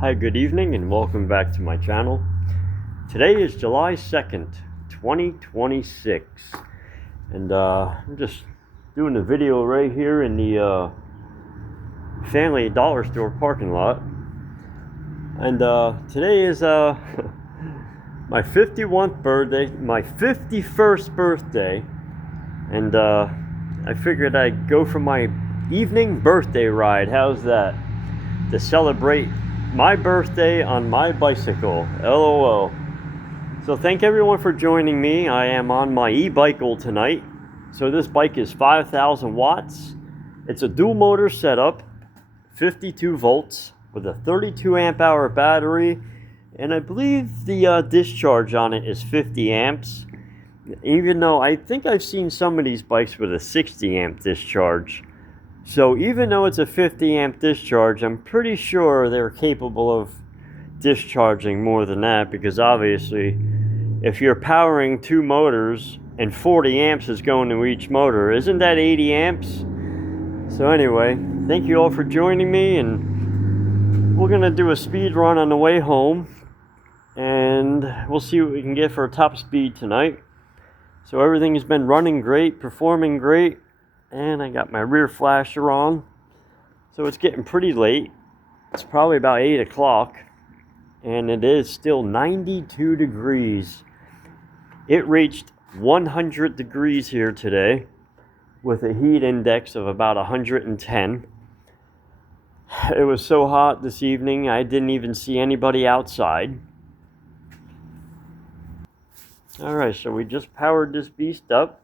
Hi, good evening, and welcome back to my channel. Today is July 2nd, 2026, and I'm just doing a video right here in the family dollar store parking lot. And today is my 51st birthday, my 51st birthday, and I figured I'd go for my evening birthday ride. How's that? To celebrate my birthday on my bicycle. LOL. So thank everyone for joining me. I am on my ebicycol tonight. So this bike is 5,000 watts. It's a dual motor setup, 52 volts with a 32 amp hour battery, and I believe the discharge on it is 50 amps. Even though I think I've seen some of these bikes with a 60 amp discharge. So even though it's a 50 amp discharge, I'm pretty sure they're capable of discharging more than that, because obviously if you're powering two motors and 40 amps is going to each motor, isn't that 80 amps? So anyway, thank you all for joining me, and we're gonna do a speed run on the way home, and we'll see what we can get for a top speed tonight. So everything has been running great, performing great. And I got my rear flasher on. So it's getting pretty late. It's probably about 8 o'clock. And it is still 92 degrees. It reached 100 degrees here today with a heat index of about 110. It was so hot this evening, I didn't even see anybody outside. Alright, so we just powered this beast up.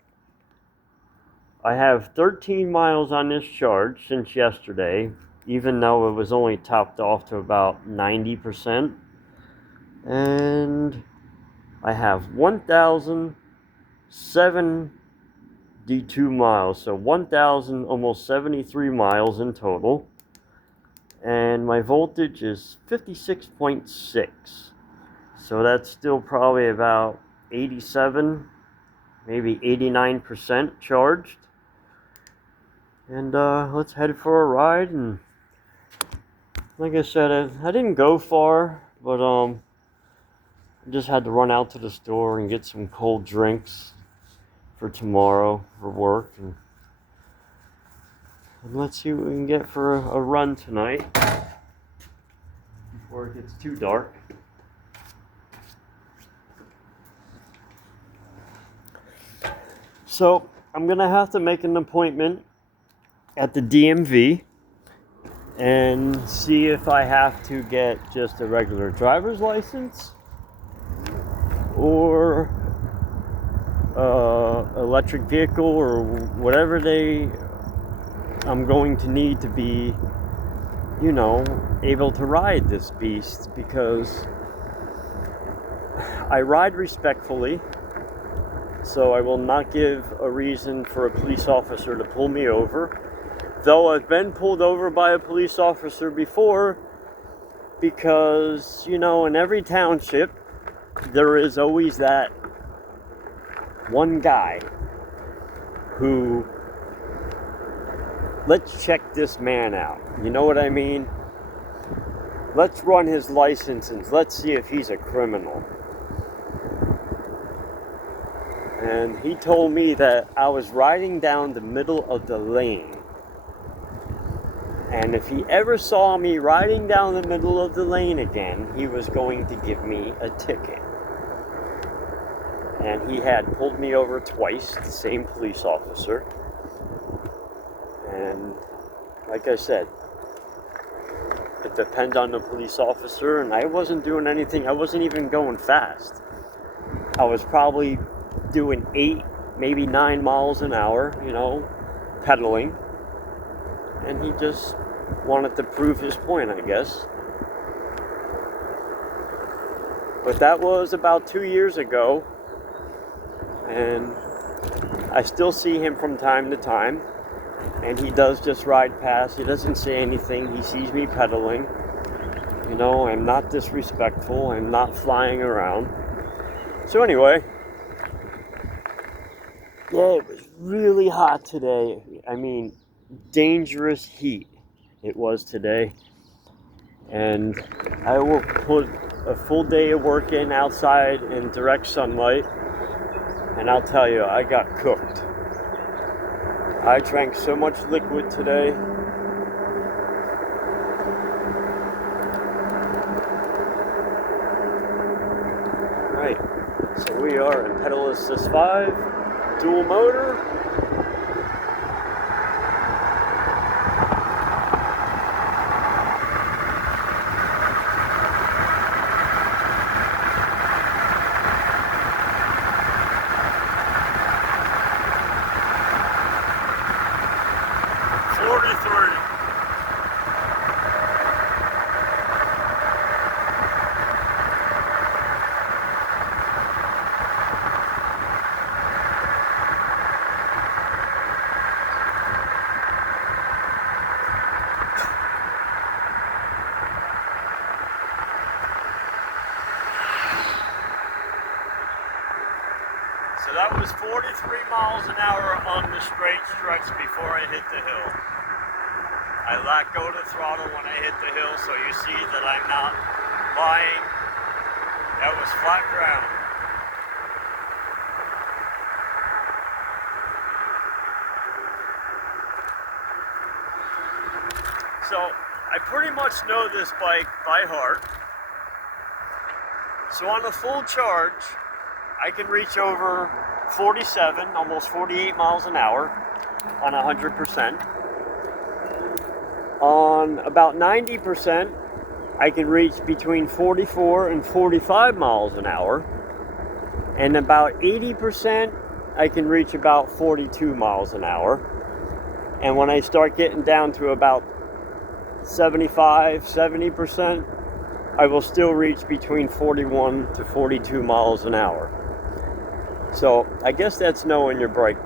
I have 13 miles on this charge since yesterday, even though it was only topped off to about 90%. And I have 1,072 miles, so 1,000, almost 73 miles in total. And my voltage is 56.6. So that's still probably about 87, maybe 89% charged. And let's head for a ride. And like I said, I didn't go far, but I just had to run out to the store and get some cold drinks for tomorrow for work. And let's see what we can get for a run tonight before it gets too dark. So I'm gonna have to make an appointment at the DMV and see if I have to get just a regular driver's license or electric vehicle or whatever I'm going to need to be, able to ride this beast, because I ride respectfully. So I will not give a reason for a police officer to pull me over. Though I've been pulled over by a police officer before, because, in every township, there is always that one guy who, let's check this man out. You know what I mean? Let's run his license and let's see if he's a criminal. And he told me that I was riding down the middle of the lane. And if he ever saw me riding down the middle of the lane again, he was going to give me a ticket. And he had pulled me over twice, the same police officer. And like I said, it depends on the police officer, and I wasn't doing anything. I wasn't even going fast. I was probably doing 8, maybe 9 miles an hour, pedaling. And he just wanted to prove his point, I guess. But that was about 2 years ago. And I still see him from time to time. And he does just ride past. He doesn't say anything. He sees me pedaling. I'm not disrespectful. I'm not flying around. So anyway, yeah, it was really hot today. I mean, dangerous heat it was today. and I will put a full day of work in outside in direct sunlight, and I'll tell you, I got cooked. I drank so much liquid today. Right, so we are in pedal assist 5, dual motor. So that was 43 miles an hour on the straight stretch before I hit the hill. I let go the throttle when I hit the hill, so you see that I'm not lying. That was flat ground. So I pretty much know this bike by heart. So on a full charge, I can reach over 47, almost 48 miles an hour on 100%. On about 90%, I can reach between 44 and 45 miles an hour. And about 80%, I can reach about 42 miles an hour. And when I start getting down to about 70%, I will still reach between 41 to 42 miles an hour. So I guess that's knowing your bike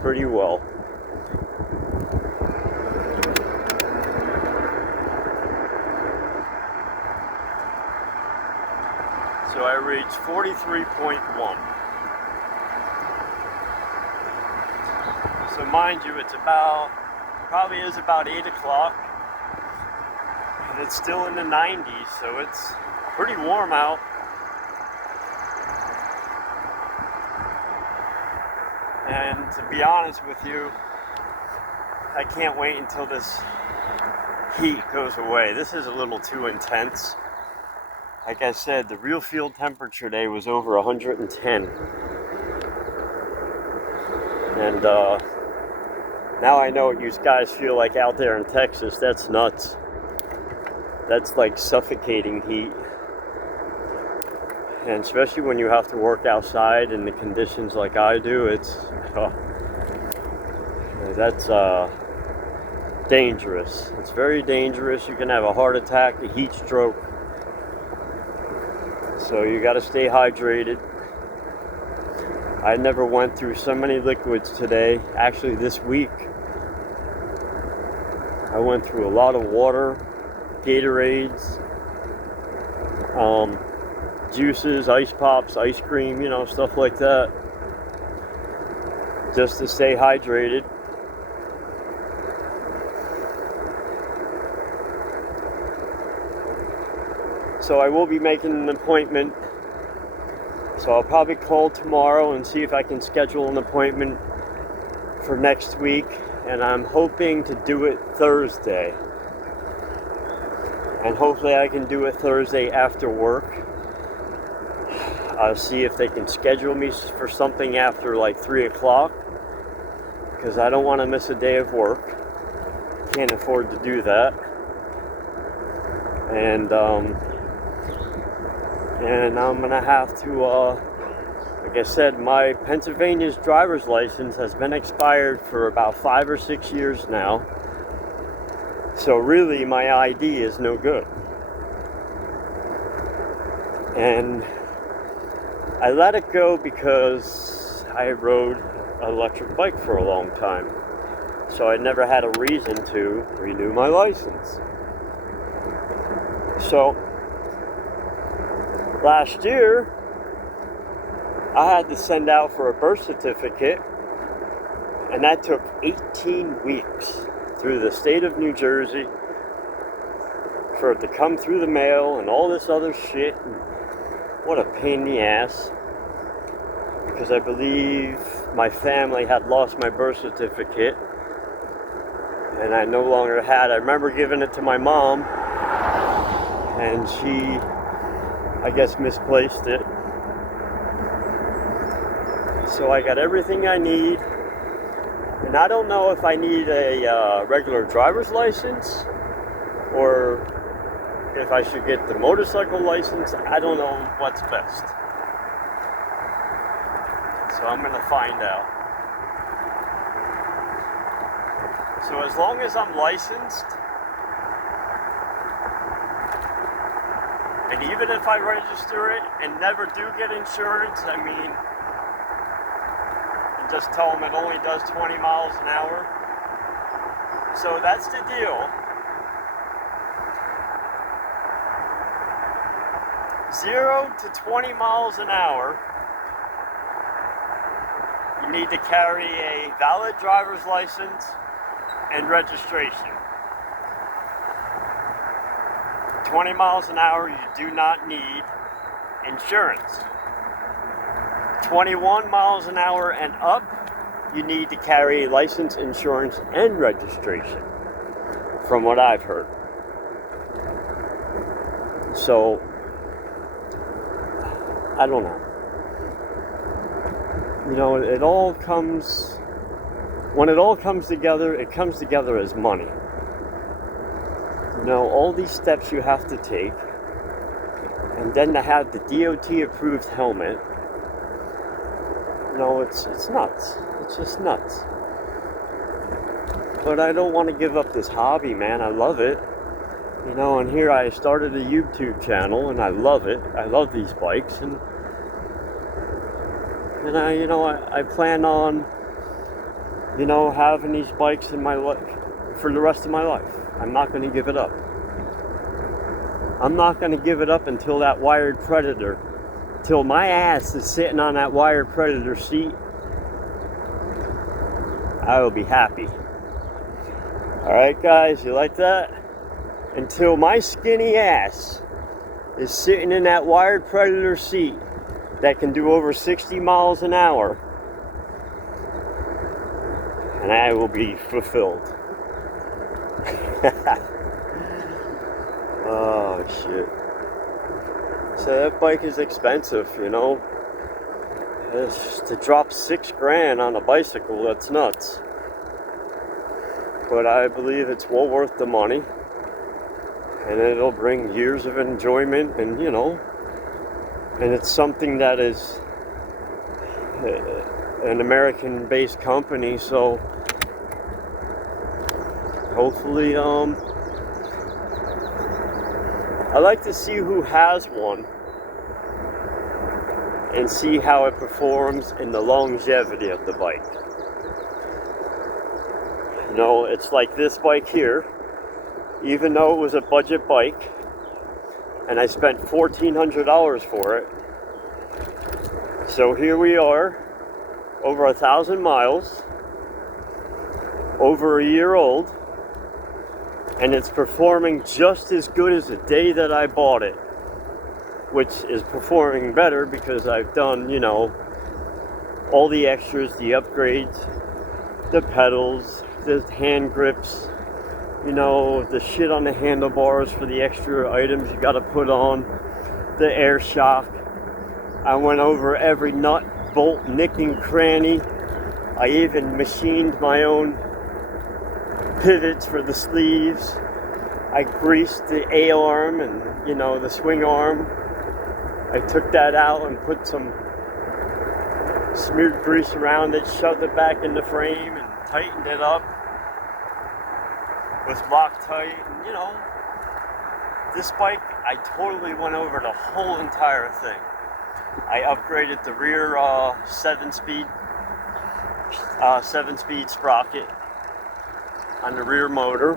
pretty well. So I reached 43.1. So mind you, it's probably is about 8 o'clock. And it's still in the 90s, so it's pretty warm out. And to be honest with you, I can't wait until this heat goes away. This is a little too intense. Like I said, the real field temperature today was over 110. And now I know what you guys feel like out there in Texas. That's nuts. That's like suffocating heat. And especially when you have to work outside in the conditions like I do, that's dangerous. It's very dangerous. You can have a heart attack, a heat stroke. So you got to stay hydrated. I never went through so many liquids today. Actually, this week, I went through a lot of water, Gatorades, juices, ice pops, ice cream, stuff like that, just to stay hydrated. So I will be making an appointment. So I'll probably call tomorrow and see if I can schedule an appointment for next week. And I'm hoping to do it Thursday. And hopefully I can do it Thursday after work. I'll see if they can schedule me for something after like 3 o'clock. Because I don't want to miss a day of work. Can't afford to do that. And I'm going to have to, like I said, my Pennsylvania's driver's license has been expired for about 5 or 6 years now. So really, my ID is no good. And I let it go because I rode an electric bike for a long time. So I never had a reason to renew my license. So last year, I had to send out for a birth certificate, and that took 18 weeks through the state of New Jersey, for it to come through the mail and all this other shit. And what a pain in the ass. Because I believe my family had lost my birth certificate and I no longer had. I remember giving it to my mom and she, I guess, misplaced it. So I got everything I need, and I don't know if I need a regular driver's license or if I should get the motorcycle license. I don't know what's best. So I'm gonna find out. So as long as I'm licensed, and even if I register it and never do get insurance, I mean, and just tell them it only does 20 miles an hour. So that's the deal. 0 to 20 miles an hour, you need to carry a valid driver's license and registration. 20 miles an hour, you do not need insurance. 21 miles an hour and up, you need to carry license, insurance, and registration, from what I've heard. So, I don't know. You know, it all comes, when it all comes together, it comes together as money. You know, all these steps you have to take, and then to have the DOT approved helmet, you know, it's nuts. It's just nuts. But I don't want to give up this hobby, man. I love it. You know, and here I started a YouTube channel, and I love it. I love these bikes, and I plan on, you know, having these bikes in my life for the rest of my life. I'm not going to give it up. I'm not going to give it up until that wired Predator, till my ass is sitting on that wired Predator seat. I will be happy. Alright guys, you like that? Until my skinny ass is sitting in that wired Predator seat that can do over 60 miles an hour, and I will be fulfilled. Oh shit. So that bike is expensive, you know. To drop $6,000 on a bicycle, that's nuts. But I believe it's well worth the money, and it'll bring years of enjoyment, and you know, and it's something that is an American-based company, so hopefully, I like to see who has one and see how it performs in the longevity of the bike. You know, it's like this bike here, even though it was a budget bike and I spent $1,400 for it. So here we are, over 1,000 miles, over a year old, and it's performing just as good as the day that I bought it, which is performing better because I've done, you know, all the extras, the upgrades, the pedals, the hand grips, you know, the shit on the handlebars for the extra items you gotta put on, the air shock. I went over every nut, bolt, nick and cranny. I even machined my own pivots for the sleeves. I greased the A-arm and, you know, the swing arm. I took that out and put some smeared grease around it, shoved it back in the frame and tightened it up with Loctite. And, you know, this bike, I totally went over the whole entire thing. I upgraded the rear 7-speed sprocket on the rear motor,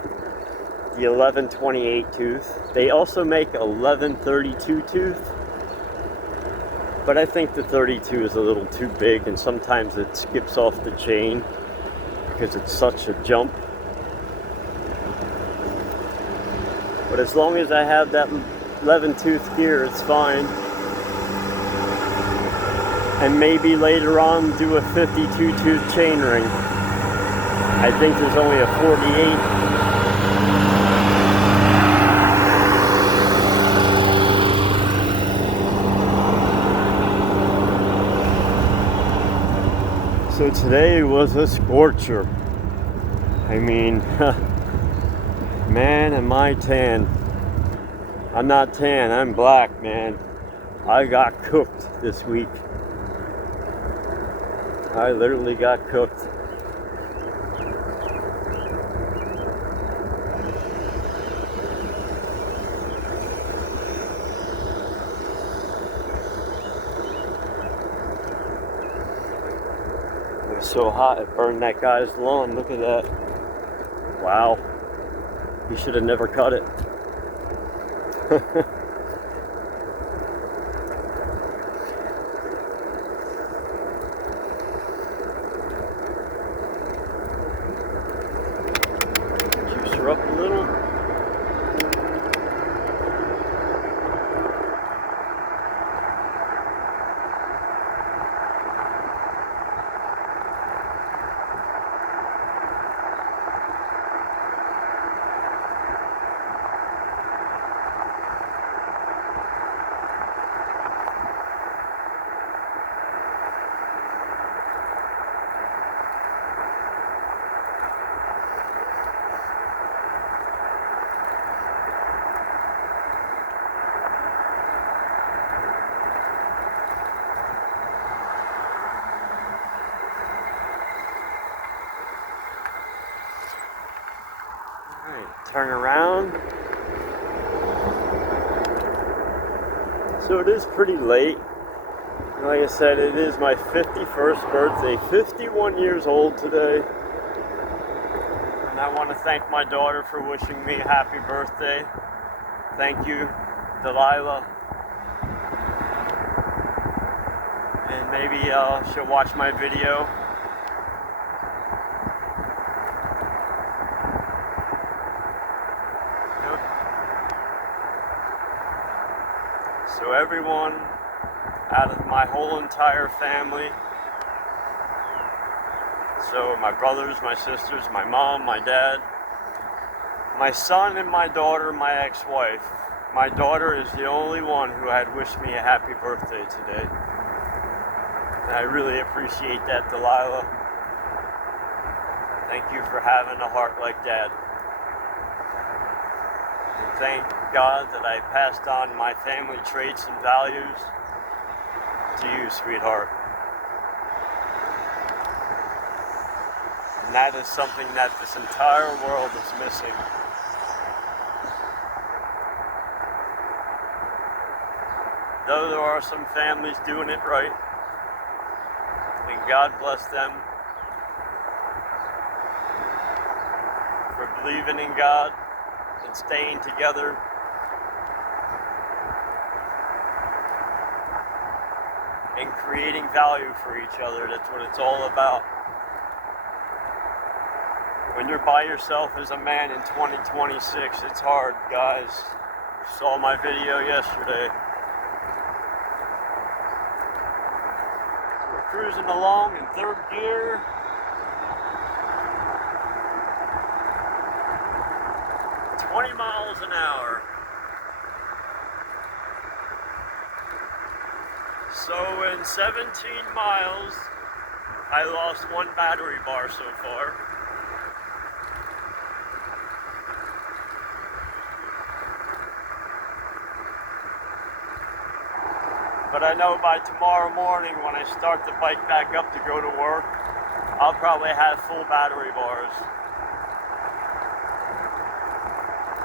the 1128 tooth. They also make 1132 tooth, but I think the 32 is a little too big, and sometimes it skips off the chain because it's such a jump. But as long as I have that 11-tooth gear, it's fine. And maybe later on do a 52-tooth chainring. I think there's only a 48. So today was a scorcher. I mean, man, am I tan. I'm not tan, I'm black, man. I got cooked this week. I literally got cooked. It was so hot, it burned that guy's lawn. Look at that. Wow. He should have never cut it. Juice her up a little. Turn around. So it is pretty late. Like I said, it is my 51st birthday. 51 years old today. And I want to thank my daughter for wishing me a happy birthday. Thank you, Delilah. And maybe she'll watch my video. So everyone out of my whole entire family, so my brothers, my sisters, my mom, my dad, my son and my daughter, my ex-wife. My daughter is the only one who had wished me a happy birthday today. And I really appreciate that, Delilah. Thank you for having a heart like Dad. And thank God that I passed on my family traits and values to you, sweetheart. And that is something that this entire world is missing. Though there are some families doing it right, and God bless them for believing in God and staying together. And creating value for each other. That's what it's all about. When you're by yourself as a man in 2026, it's hard, guys. You saw my video yesterday. We're cruising along in third gear. – 20 miles an hour. So in 17 miles, I lost one battery bar so far. But I know by tomorrow morning when I start the bike back up to go to work, I'll probably have full battery bars.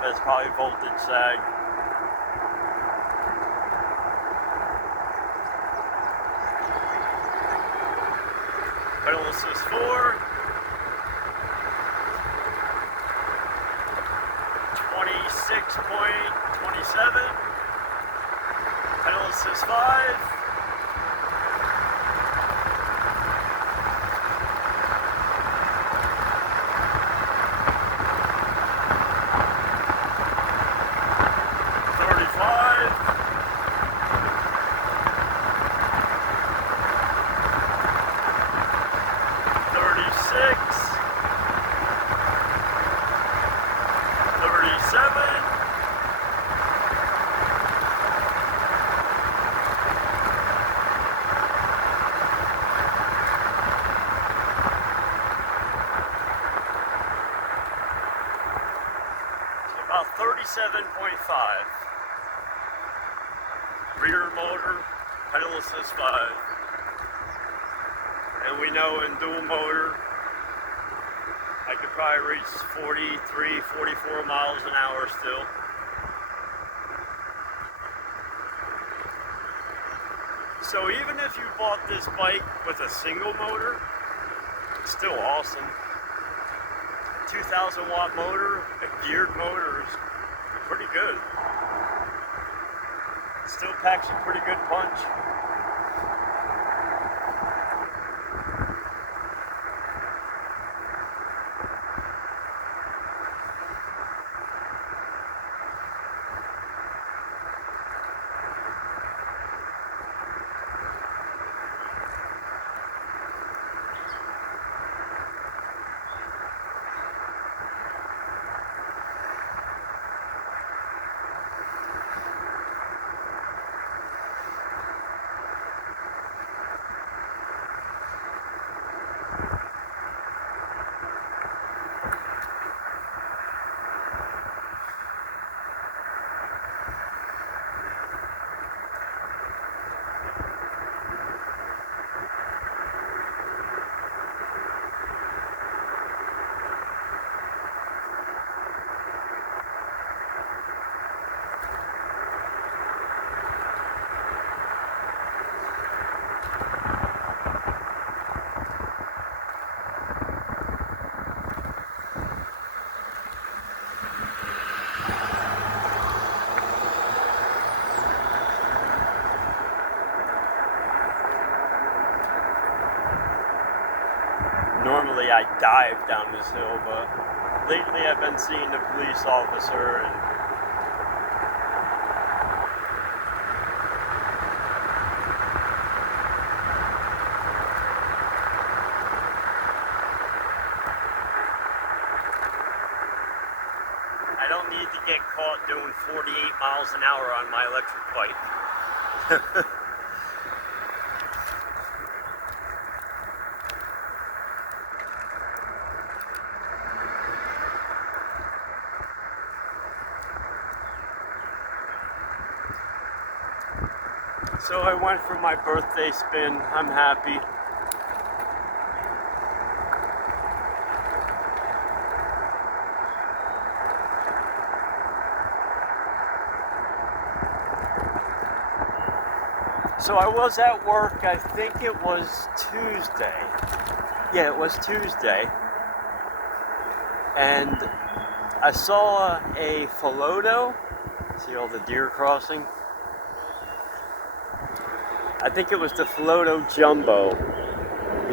That's probably voltage sag. Pedal assist 4. 26.27. Pedal assist 5. 37.5. Rear motor, pedal assist 5. And we know in dual motor, I could probably reach 43, 44 miles an hour still. So even if you bought this bike with a single motor, it's still awesome. 2,000 watt motor, a geared motor is pretty good. It still packs a pretty good punch. Normally I dive down this hill, but lately I've been seeing the police officer and I don't need to get caught doing 48 miles an hour on my electric bike. So I went for my birthday spin. I'm happy. So I was at work, I think it was Tuesday. Yeah, it was Tuesday. And I saw a Filoto. See all the deer crossing? I think it was the Filoto Jumbo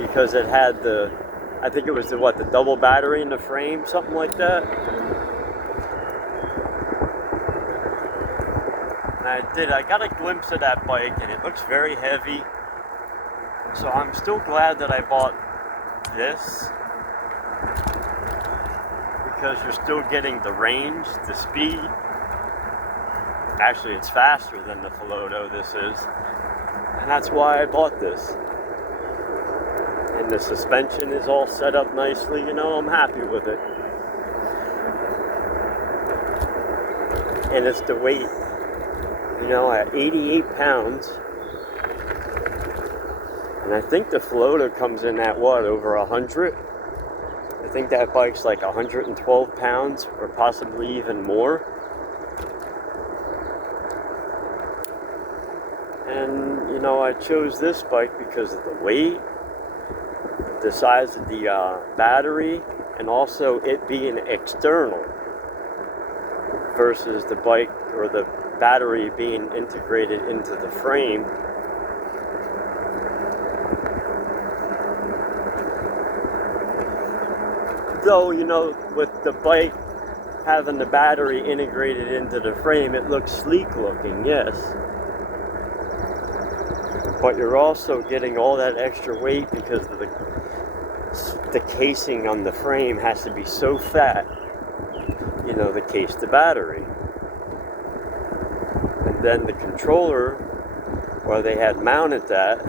because it had the, I think it was the what, the double battery in the frame, something like that. And I got a glimpse of that bike and it looks very heavy. So I'm still glad that I bought this because you're still getting the range, the speed. Actually, it's faster than the Filoto, this is. And that's why I bought this. And the suspension is all set up nicely, you know, I'm happy with it. And it's the weight, you know, at 88 pounds. And I think the Filoto comes in at what, over 100? I think that bike's like 112 pounds or possibly even more. And, you know, I chose this bike because of the weight, the size of the battery, and also it being external versus the bike or the battery being integrated into the frame. Though, you know, with the bike having the battery integrated into the frame, it looks sleek looking, yes. But you're also getting all that extra weight because of the casing on the frame has to be so fat, you know, to case the battery. And then the controller, where they had mounted that,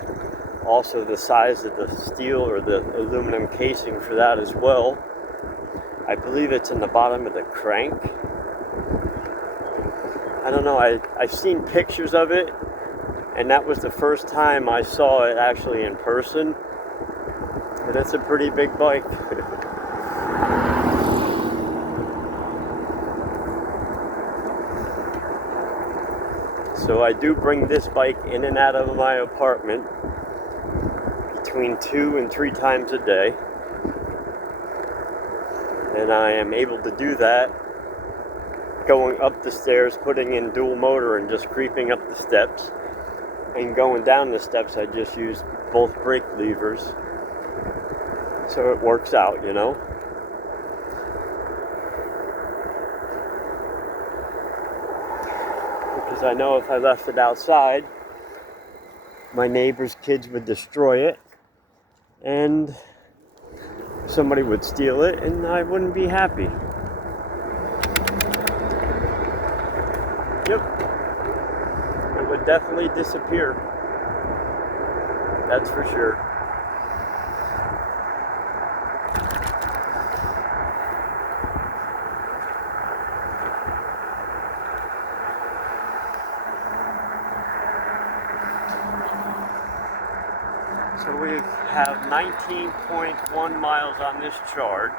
also the size of the steel or the aluminum casing for that as well. I believe it's in the bottom of the crank. I don't know, I've seen pictures of it, and that was the first time I saw it actually in person. And it's a pretty big bike. So I do bring this bike in and out of my apartment between 2 and 3 times a day. And I am able to do that going up the stairs, putting in dual motor and just creeping up the steps. And going down the steps, I just use both brake levers. So it works out, you know. Because I know if I left it outside, my neighbor's kids would destroy it. And somebody would steal it, and I wouldn't be happy. Yep. It would definitely disappear. That's for sure. So we have 19.1 miles on this charge.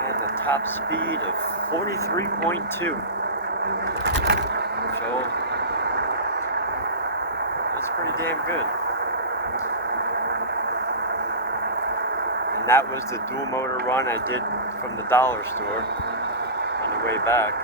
And a top speed of 43.2. So that's pretty damn good. And that was the dual motor run I did from the dollar store on the way back.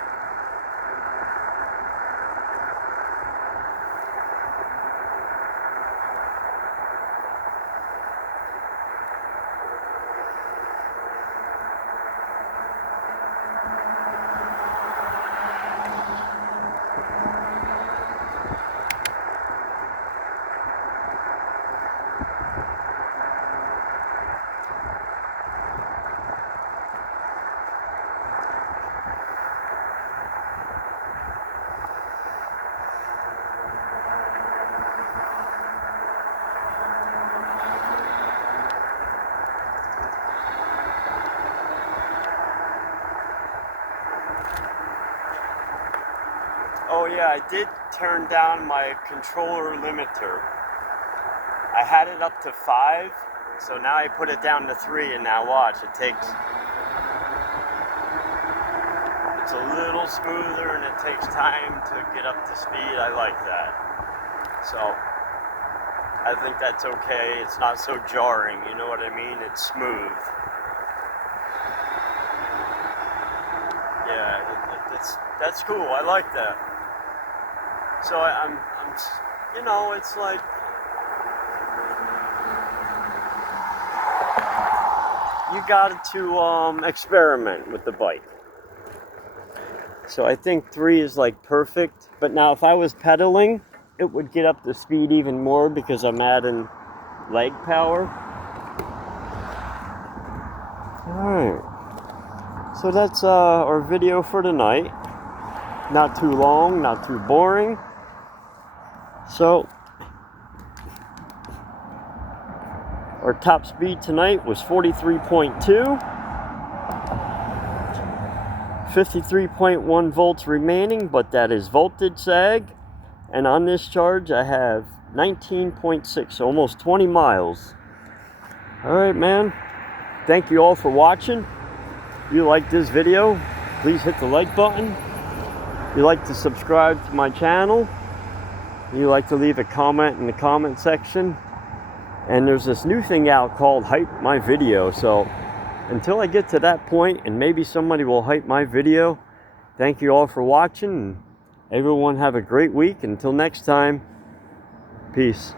Oh yeah, I did turn down my controller limiter. I had it up to 5, so now I put it down to 3, and now watch, it's a little smoother and it takes time to get up to speed. I like that. So I think that's okay. It's not so jarring, you know what I mean? It's smooth. Yeah, that's cool. I like that. So I'm, you know, it's like, you got to experiment with the bike. So I think 3 is like perfect. But now if I was pedaling, it would get up the speed even more because I'm adding leg power. Alright. So that's our video for tonight. Not too long, not too boring. So, our top speed tonight was 43.2, 53.1 volts remaining, but that is voltage sag. And on this charge, I have 19.6, almost 20 miles. All right, man. Thank you all for watching. If you like this video, please hit the like button. If you like to subscribe to my channel, you like to leave a comment in the comment section. And there's this new thing out called Hype My Video. So until I get to that point and maybe somebody will hype my video, thank you all for watching. Everyone have a great week. Until next time, peace.